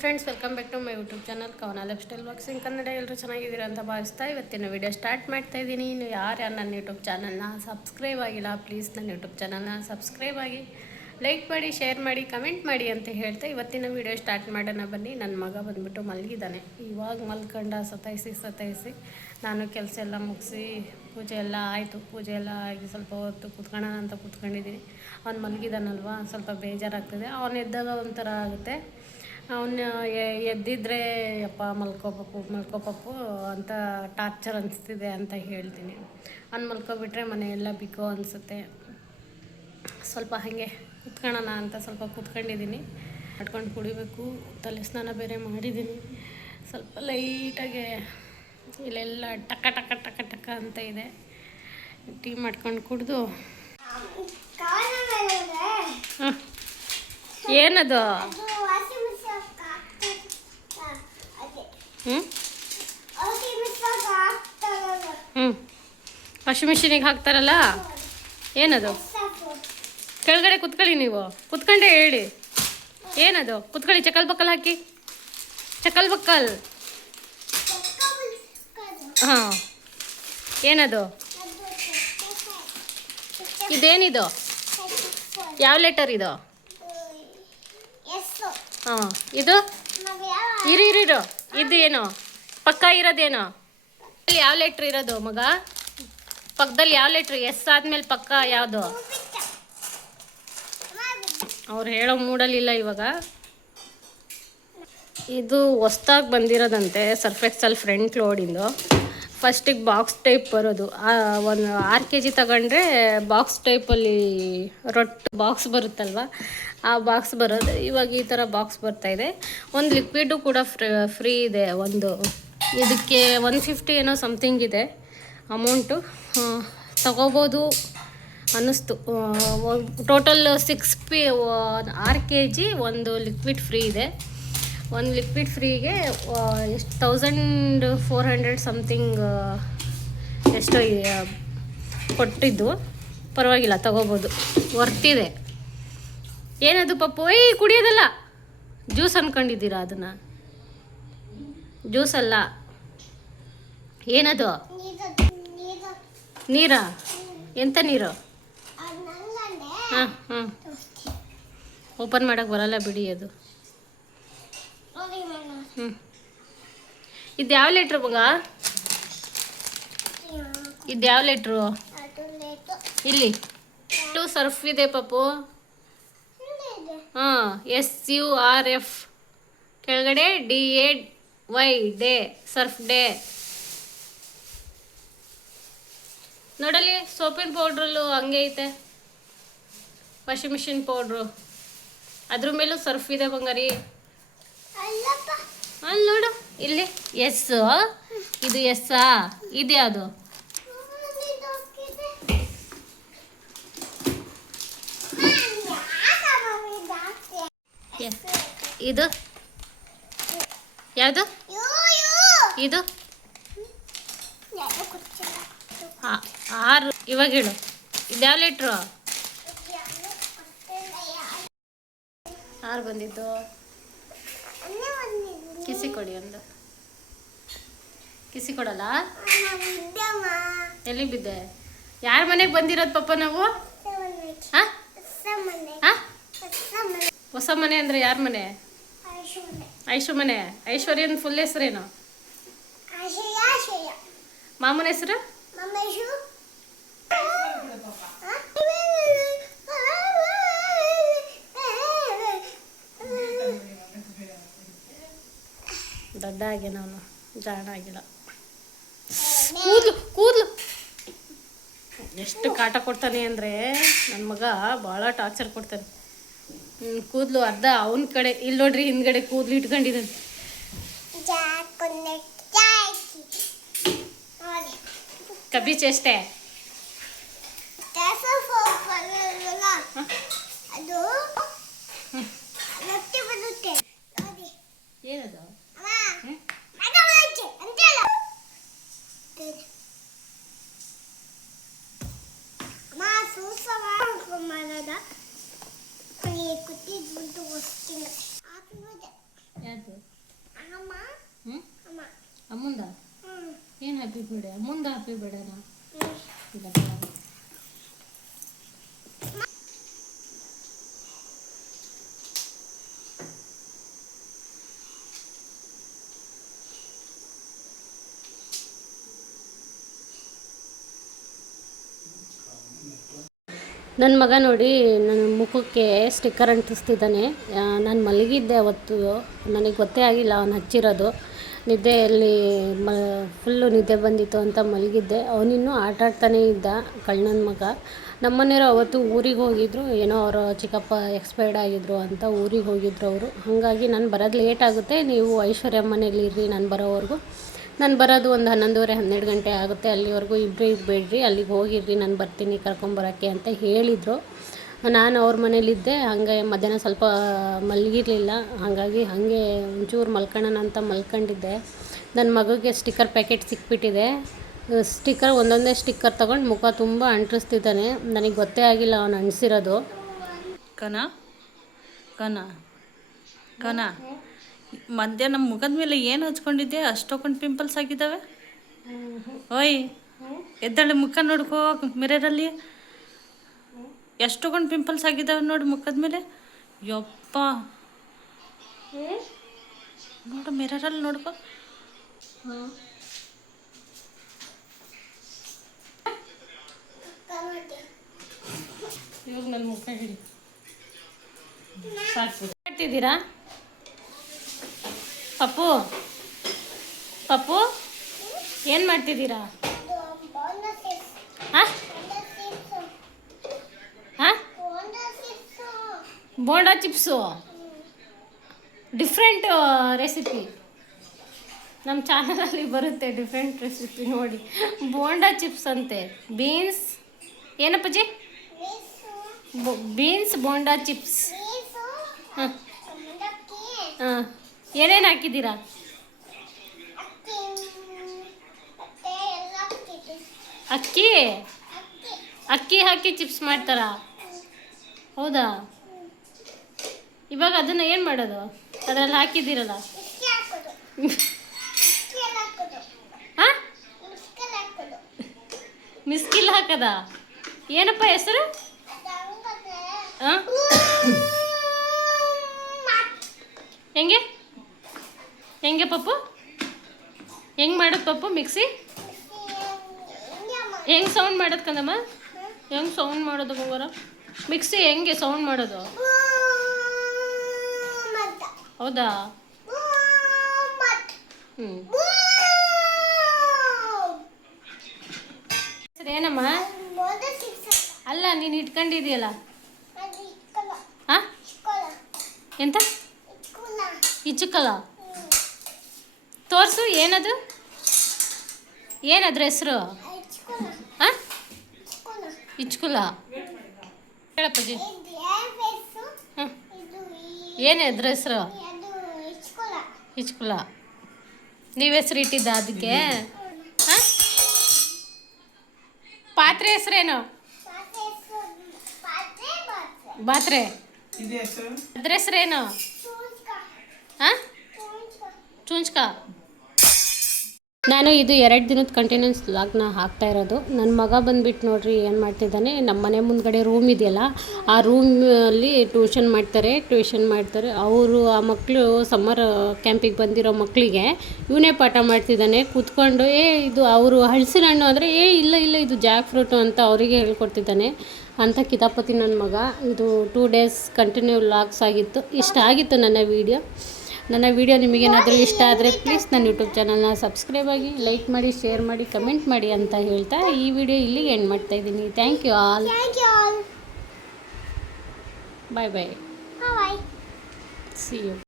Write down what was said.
Friends welcome back to my YouTube channel Kavana lifestyle boxing Kannada ಎಲ್ಲರೂ ಚೆನ್ನಾಗಿದ್ದೀರಾ ಅಂತ ಭಾವಿಸ್ತಾ ಇವತ್ತಿನ ವಿಡಿಯೋ ಸ್ಟಾರ್ಟ್ ಮಾಡ್ತಾ ಇದ್ದೀನಿ. ಇನ್ನು ಯಾರು ನನ್ನ ಯೂಟ್ಯೂಬ್ ಚಾನಲ್ನ ಸಬ್ಸ್ಕ್ರೈಬ್ ಆಗಿಲ್ಲ ಪ್ಲೀಸ್ ನನ್ನ ಯೂಟ್ಯೂಬ್ ಚಾನಲ್ನ ಸಬ್ಸ್ಕ್ರೈಬ್ ಆಗಿ ಲೈಕ್ ಮಾಡಿ ಶೇರ್ ಮಾಡಿ ಕಮೆಂಟ್ ಮಾಡಿ ಅಂತ ಹೇಳ್ತಾ ಇವತ್ತಿನ ವಿಡಿಯೋ ಸ್ಟಾರ್ಟ್ ಮಾಡೋಣ ಬನ್ನಿ. ನನ್ನ ಮಗ ಬಂದುಬಿಟ್ಟು ಮಲಗಿದ್ದಾನೆ ಇವಾಗ ಮಲ್ಕೊಂಡ ಸತಾಯಿಸಿ ಸತಾಯಿಸಿ ನಾನು ಕೆಲಸ ಎಲ್ಲ ಮುಗಿಸಿ ಪೂಜೆ ಎಲ್ಲ ಆಯಿತು. ಪೂಜೆ ಎಲ್ಲ ಆಗಿ ಸ್ವಲ್ಪ ಹೊತ್ತು ಕೂತ್ಕೊಳ್ಳೋಣ ಅಂತ ಕೂತ್ಕೊಂಡಿದ್ದೀನಿ. ಅವ್ನು ಮಲಗಿದಾನಲ್ವಾ, ಸ್ವಲ್ಪ ಬೇಜಾರಾಗ್ತದೆ. ಅವನು ಎದ್ದಾಗ ಒಂಥರ ಆಗುತ್ತೆ. ಅವನ್ನ ಎದ್ದಿದ್ರೆ ಅಪ್ಪ ಮಲ್ಕೋಬೇಕು ಮಲ್ಕೋಬೇಕು ಅಂತ ಟಾರ್ಚರ್ ಅನಿಸ್ತಿದೆ ಅಂತ ಹೇಳ್ತೀನಿ. ಅವ್ನು ಮಲ್ಕೋಬಿಟ್ರೆ ಮನೆಯೆಲ್ಲ ಬಿಕೋ ಅನಿಸುತ್ತೆ. ಸ್ವಲ್ಪ ಹಾಗೆ ಕುತ್ಕೊಳ್ಳೋಣ ಅಂತ ಸ್ವಲ್ಪ ಕುತ್ಕೊಂಡಿದ್ದೀನಿ. ಮಾಡ್ಕೊಂಡು ಕುಡಿಬೇಕು ತಲೆ ಸ್ನಾನ ಬೇರೆ ಮಾಡಿದ್ದೀನಿ. ಸ್ವಲ್ಪ ಲೈಟಾಗೆ ಇಲ್ಲೆಲ್ಲ ಟಕ ಟಕ ಟಕ ಟಕ ಅಂತ ಇದೆ. ಟೀ ಮಾಡ್ಕೊಂಡು ಕುಡಿದು. ಏನದು? ಹ್ಞೂ ಹ್ಞೂ ವಾಷಿಂಗ್ ಮಿಷಿನಿಗೆ ಹಾಕ್ತಾರಲ್ಲ? ಏನದು? ಕೆಳಗಡೆ ಕುತ್ಕೊಳ್ಳಿ ನೀವು. ಕುತ್ಕೊಂಡೆ ಹೇಳಿ. ಏನದು? ಕುತ್ಕೊಳ್ಳಿ ಚಕಲ್ ಬಕ್ಕಲ್ ಹಾಕಿ. ಚಕಲ್ ಬಕ್ಕಲ್ ಹಾಂ. ಏನದು? ಇದೇನಿದು? ಯಾವ ಲೆಟರ್ ಇದು? ಹಾಂ. ಇದು? ಇರು ಇರು ಇರು. ಇದು ಏನು ಪಕ್ಕ ಇರೋದೇನು? ಯಾವ ಲೆಟ್ರ್ ಇರೋದು ಮಗ? ಪಕ್ಕದಲ್ಲಿ ಯಾವ ಲೆಟ್ರ್ ಎಸ್ ಆದ್ಮೇಲೆ ಪಕ್ಕ ಯಾವುದು? ಅವ್ರು ಹೇಳೋ ಮೂಡಲಿಲ್ಲ ಇವಾಗ. ಇದು ಹೊಸ್ದಾಗಿ ಬಂದಿರೋದಂತೆ ಸರ್ಫೆಕ್ಸಲ್ ಫ್ರಂಟ್ ಲೋಡಿಂದು ಫಸ್ಟಿಗೆ ಬಾಕ್ಸ್ ಟೈಪ್ ಬರೋದು. ಒಂದು ಆರು ಕೆ ಜಿ ತಗೊಂಡ್ರೆ ಬಾಕ್ಸ್ ಟೈಪಲ್ಲಿ ರೊಟ್ಟಿ ಬಾಕ್ಸ್ ಬರುತ್ತಲ್ವ? ಆ ಬಾಕ್ಸ್ ಬರೋದು. ಇವಾಗ ಈ ಥರ ಬಾಕ್ಸ್ ಬರ್ತಾ ಇದೆ. ಒಂದು ಲಿಕ್ವಿಡು ಕೂಡ ಫ್ರೀ ಇದೆ. ಒಂದು ಇದಕ್ಕೆ ಒನ್ ಫಿಫ್ಟಿ ಏನೋ ಸಮಥಿಂಗ್ ಇದೆ ಅಮೌಂಟು ತಗೋಬೋದು ಅನ್ನಿಸ್ತು. ಟೋಟಲ್ ಸಿಕ್ಸ್ ಪಿ ಆರು ಕೆ ಜಿ ಒಂದು ಲಿಕ್ವಿಡ್ ಫ್ರೀ ಇದೆ. ಒಂದು ಲಿಕ್ವಿಡ್ ಫ್ರೀಗೆ ಎಷ್ಟು ತೌಸಂಡ್ ಫೋರ್ ಹಂಡ್ರೆಡ್ ಸಮಥಿಂಗ್ ಎಷ್ಟೋ ಕೊಟ್ಟಿದ್ದು. ಪರವಾಗಿಲ್ಲ ತಗೋಬೋದು. ವರ್ತಿದೆ. ಏನದು ಪಪ್ಪು? ಏಯ್ ಕುಡಿಯೋದಲ್ಲ. ಜ್ಯೂಸ್ ಅನ್ಕೊಂಡಿದ್ದೀರಾ ಅದನ್ನು? ಜ್ಯೂಸ್ ಅಲ್ಲ. ಏನದು? ನೀರಾ? ಎಂಥ ನೀರು? ಹಾಂ ಹಾಂ. ಓಪನ್ ಮಾಡೋಕ್ಕೆ ಬರಲ್ಲ ಬಿಡಿ ಅದು. ಹ್ಞೂ ಇದು ಯಾವ ಲೀಟ್ರ್ ಮಗ? ಇದು ಯಾವ ಲೆಟ್ರು ಇಲ್ಲಿ. ಟು ಸರ್ಫ್ ಇದೆ ಪಪ್ಪು ಹಾಂ ಎಸ್ ಯು ಆರ್ ಎಫ್ ಕೆಳಗಡೆ D A Y day surf day. ನೋಡಲಿ ಸೋಪಿನ ಪೌಡ್ರಲ್ಲೂ ಹಂಗೆ ಐತೆ. Washing machine powder. ಅದ್ರ ಮೇಲೂ ಸರ್ಫ್ ಇದೆ ಬಂಗಾರಿ. ಇಲ್ಲಿ ಎಸ್. ಇದು ಎಸ್ಸಾ ಇದು ಯಾವುದು? ಇದು? ಯಾವುದು? ಇದು? ಆರು. ಇವಾಗ ಹೇಳು. ಇದು ಯಾವ ಲೀಟ್ರು? ಆರು ಬಂದಿದ್ದು. ಕಿಸಿ ಕೊಡಿ ಒಂದು ಕಿಸಿ ಕೊಡಲ್ಲ? ಎಲ್ಲಿ ಬಿದ್ದೆ? ಯಾರ ಮನೆಗೆ ಬಂದಿರೋದು ಪಪ್ಪ ನಾವು? ಹಾ? ಹಾ? ಹೊಸ ಮನೆ ಅಂದ್ರೆ ಯಾರ ಮನೆ? ಐಶು ಮನೆ. ಐಶ್ವರ್ಯನ ಫುಲ್ ಹೆಸರೇನು? ಮಾಮನ ಹೆಸರು ದೊಡ್ಡ ಆಗಿ ನಾನು ಜಾಣ ಆಗಿಲ್ಲ. ಕೂದಲು ಕೂದ್ಲು. ಎಷ್ಟು ಕಾಟ ಕೊಡ್ತಾನೆ ಅಂದರೆ ನನ್ನ ಮಗ ಭಾಳ ಟಾರ್ಚರ್ ಕೊಡ್ತಾನೆ. ಕೂದಲು ಅರ್ಧ ಅವನ ಕಡೆ ಇಲ್ಲಿ ನೋಡ್ರಿ ಹಿಂದ್ಗಡೆ ಕೂದ್ಲು ಇಟ್ಕೊಂಡಿದ್ದಾನೆ. ಕಬ್ಬಿ ಚೇಷ್ಟೆ ಅದು ರೊಟ್ಟಿ ಬರುತ್ತೆ ನೋಡಿ ಏನದು ಅಮ್ಮ ಹ್ಮ್? ಮಗ ಬರುತ್ತೆ ಅಂತೆಲ್ಲ ಅಮ್ಮ ಸೂಸವ ಮಾಡದ ಕುತ್ತಿದ್ಬಿಟ್ಟು ವಸ್ತಿನ ಹಾಕಿಬಿಟ್ಟೆ ಯಾರ್ದು ಅಮ್ಮ ಹ್ಞೂ ಅಮ್ಮ ಅಮ್ಮಂದ ಏನು ಹ್ಯಾಪಿ ಬರ್ಡೇ ಅಮ್ಮಂದ ಹ್ಯಾಪಿ ಬರ್ಡೇನಾ ನನ್ನ ಮಗ ನೋಡಿ ನನ್ನ ಮುಖಕ್ಕೆ ಸ್ಟಿಕ್ಕರ್ ಅಂಟಿಸ್ತಿದ್ದಾನೆ. ನಾನು ಮಲಗಿದ್ದೆ ಅವತ್ತು. ನನಗೆ ಗೊತ್ತೇ ಆಗಿಲ್ಲ ಅವನು ಹಚ್ಚಿರೋದು. ನಿದ್ದೆಯಲ್ಲಿ ಮ ಫುಲ್ಲು ನಿದ್ದೆ ಬಂದಿತ್ತು ಅಂತ ಮಲಗಿದ್ದೆ. ಅವನಿನ್ನೂ ಆಟ ಆಡ್ತಾನೇ ಇದ್ದ, ಕಳ್ಳನ ಮಗ. ನಮ್ಮನೆಯವರು ಅವತ್ತು ಊರಿಗೆ ಹೋಗಿದ್ರು, ಏನೋ ಅವರ ಚಿಕ್ಕಪ್ಪ ಎಕ್ಸ್ಪೈರ್ಡ್ ಆಗಿದ್ರು ಅಂತ ಊರಿಗೆ ಹೋಗಿದ್ರು ಅವರು. ಹಾಗಾಗಿ ನಾನು ಬರೋದು ಲೇಟ್ ಆಗುತ್ತೆ, ನೀವು ಐಶ್ವರ್ಯ ಮನೇಲಿ ಇರ್ರಿ, ನಾನು ಬರೋವರೆಗೂ. ನಾನು ಬರೋದು ಒಂದು ಹನ್ನೊಂದುವರೆ, ಹನ್ನೆರಡು ಗಂಟೆ ಆಗುತ್ತೆ, ಅಲ್ಲಿವರೆಗೂ ಇಬ್ಬರೇ ಇರಬೇಡ್ರಿ, ಅಲ್ಲಿಗೆ ಹೋಗಿರ್ರಿ, ನಾನು ಬರ್ತೀನಿ ಕರ್ಕೊಂಬರೋಕ್ಕೆ ಅಂತ ಹೇಳಿದರು. ನಾನು ಅವ್ರ ಮನೇಲಿದ್ದೆ ಹಾಗೆ ಮಧ್ಯಾಹ್ನ ಸ್ವಲ್ಪ ಮಲಗಿರಲಿಲ್ಲ. ಹಾಗಾಗಿ ಹಾಗೆ ಒಂಚೂರು ಮಲ್ಕೊಳ್ಳೋಣ ಅಂತ ಮಲ್ಕೊಂಡಿದ್ದೆ. ನನ್ನ ಮಗುಗೆ ಸ್ಟಿಕ್ಕರ್ ಪ್ಯಾಕೆಟ್ ಸಿಕ್ಬಿಟ್ಟಿದೆ. ಸ್ಟಿಕ್ಕರ್ ಒಂದೊಂದೇ ಸ್ಟಿಕ್ಕರ್ ತೊಗೊಂಡು ಮುಖ ತುಂಬ ಅಂಟಿಸ್ತಿದ್ದಾನೆ ನನಗೆ ಗೊತ್ತೇ ಆಗಿಲ್ಲ ಅವನು ಅಂಟಿಸಿರೋದು. ಕನ? ಕನ? ಕನ? ಮಧ್ಯಾಹ್ನ ಮುಖದ ಮೇಲೆ ಏನು ಹಚ್ಕೊಂಡಿದ್ದೆ ಅಷ್ಟೊಂದು ಪಿಂಪಲ್ಸ್ ಆಗಿದ್ದಾವೆ? ಓಯ್ ಎದ್ದಾಳೆ ಮುಖ ನೋಡ್ಕೋ ಮಿರರಲ್ಲಿ ಎಷ್ಟೊಂದು ಪಿಂಪಲ್ಸ್ ಆಗಿದ್ದಾವೆ ನೋಡಿ ಮುಖದ ಮೇಲೆ. ಯಪ್ಪ. ನೋಡು ಮಿರರಲ್ಲಿ ನೋಡ್ಕೊ. ಇವಾಗ ನನ್ನ ಮುಖ ಹಿಡಿ. ಮಾಡ್ತಿದ್ದೀರಾ ಪಪ್ಪು ಪಪ್ಪು ಏನು ಮಾಡ್ತಿದ್ದೀರಾ? ಹಾಂ ಬೋನಸ್ ಹಾಂ bonus bonda chips. Different recipe ನಮ್ಮ ಚಾನಲಲ್ಲಿ ಬರುತ್ತೆ ಡಿಫ್ರೆಂಟ್ ರೆಸಿಪಿ ನೋಡಿ. ಬೋಂಡಾ ಚಿಪ್ಸ್ ಅಂತೆ. ಬೀನ್ಸ್ ಏನಪ್ಪಜ್ಜಿ ಮೀಸು ಬೀನ್ಸ್ ಬೋಂಡಾ ಚಿಪ್ಸ್. ಹಾಂ. ಹಾಂ. ಏನೇನು ಹಾಕಿದ್ದೀರಾ? ಅಕ್ಕಿ. ಅಕ್ಕಿ ಹಾಕಿ ಚಿಪ್ಸ್ ಮಾಡ್ತಾರಾ? ಹೌದಾ? ಇವಾಗ ಅದನ್ನ ಏನು ಮಾಡೋದು? ಅದರಲ್ಲಿ ಹಾಕಿದ್ದೀರಲ್ಲ? ಮಿಸ್ಕಲ್ ಹಾಕೋದು? ಏನಪ್ಪ ಹೆಸರು? ಹೆಂಗೆ? ಹೆಂಗೆ ಪಪ್ಪು? ಹೆಂಗೆ ಮಾಡೋದು ಪಪ್ಪು ಮಿಕ್ಸಿ? ಹೆಂಗ್ ಸೌಂಡ್ ಮಾಡೋದು ಕಂದಮ್ಮ? ಹೆಂಗೆ ಸೌಂಡ್ ಮಾಡೋದು ಬಂಗಾರ ಮಿಕ್ಸಿ ಹೆಂಗೆ ಸೌಂಡ್ ಮಾಡೋದು? ಹೌದಾ? ಹ್ಞೂ ಏನಮ್ಮ? ಅಲ್ಲ ನೀನು ಇಟ್ಕೊಂಡಿದೆಯಲ್ಲ ಹಾಂ ಎಂತ? ಇಚ್ಚುಕಲ್ಲ ತೋರಿಸು ಏನದು? ಏನದ್ರ ಹೆಸರು? ಹಾಂ ಇಚ್ಕುಲ. ಹೇಳಪ್ಪಜಿ. ಹಾಂ ಏನು ಅದ್ರ ಹೆಸರು? ಇಚ್ಕುಲ ನೀವು ಹೆಸರು ಇಟ್ಟಿದ್ದ ಅದಕ್ಕೆ? ಹಾಂ? ಪಾತ್ರೆ ಹೆಸರೇನು? ಪಾತ್ರೆ. ಅದ್ರ ಹೆಸರೇನು? ಹಾಂ? ಚುಂಚ್ಕ. ನಾನು ಇದು ಎರಡು ದಿನದ ಕಂಟಿನ್ಯೂಸ್ ಲಾಗ್ನ ಹಾಕ್ತಾ ಇರೋದು. ನನ್ನ ಮಗ ಬಂದುಬಿಟ್ಟು ನೋಡ್ರಿ ಏನು ಮಾಡ್ತಿದ್ದಾನೆ ನಮ್ಮ ಮನೆ ಮುಂದ್ಗಡೆ ರೂಮ್ ಇದೆಯಲ್ಲ, ಆ ರೂಮಲ್ಲಿ ಟ್ಯೂಷನ್ ಮಾಡ್ತಾರೆ ಟ್ಯೂಷನ್ ಮಾಡ್ತಾರೆ. ಅವರು, ಆ ಮಕ್ಕಳು ಸಮ್ಮರ್ ಕ್ಯಾಂಪಿಗೆ ಬಂದಿರೋ ಮಕ್ಕಳಿಗೆ ಇವನೇ ಪಾಠ ಮಾಡ್ತಿದ್ದಾನೆ. ಕೂತ್ಕೊಂಡು, ಏ, ಇದು ಅವರು ಹಳಸಿನ ಹಣ್ಣು ಅಂದರೆ ಏ, ಇಲ್ಲ ಇಲ್ಲ, ಇದು ಜಾಕ್ ಫ್ರೂಟು ಅಂತ ಅವರಿಗೆ ಹೇಳ್ಕೊಡ್ತಿದ್ದಾನೆ. ಅಂತ ಕಿತಾಪತಿ ನನ್ನ ಮಗ. ಇದು ಟೂ ಡೇಸ್ ಕಂಟಿನ್ಯೂ ಲಾಗ್ಸ್ ಆಗಿತ್ತು. ಇಷ್ಟ ಆಗಿತ್ತು ನನ್ನ ವೀಡಿಯೋ ನನ್ನ ವಿಡಿಯೋ ನಿಮಗೇನಾದರೂ ಇಷ್ಟ ಆದರೆ ಪ್ಲೀಸ್ ನನ್ನ ಯೂಟ್ಯೂಬ್ ಚಾನಲ್ನ ಸಬ್ಸ್ಕ್ರೈಬ್ ಆಗಿ ಲೈಕ್ ಮಾಡಿ ಶೇರ್ ಮಾಡಿ ಕಮೆಂಟ್ ಮಾಡಿ ಅಂತ ಹೇಳ್ತಾ ಈ ವಿಡಿಯೋ ಇಲ್ಲಿಗೆ ಎಂಡ್ ಮಾಡ್ತಾ ಇದ್ದೀನಿ. Thank you all bye bye. See you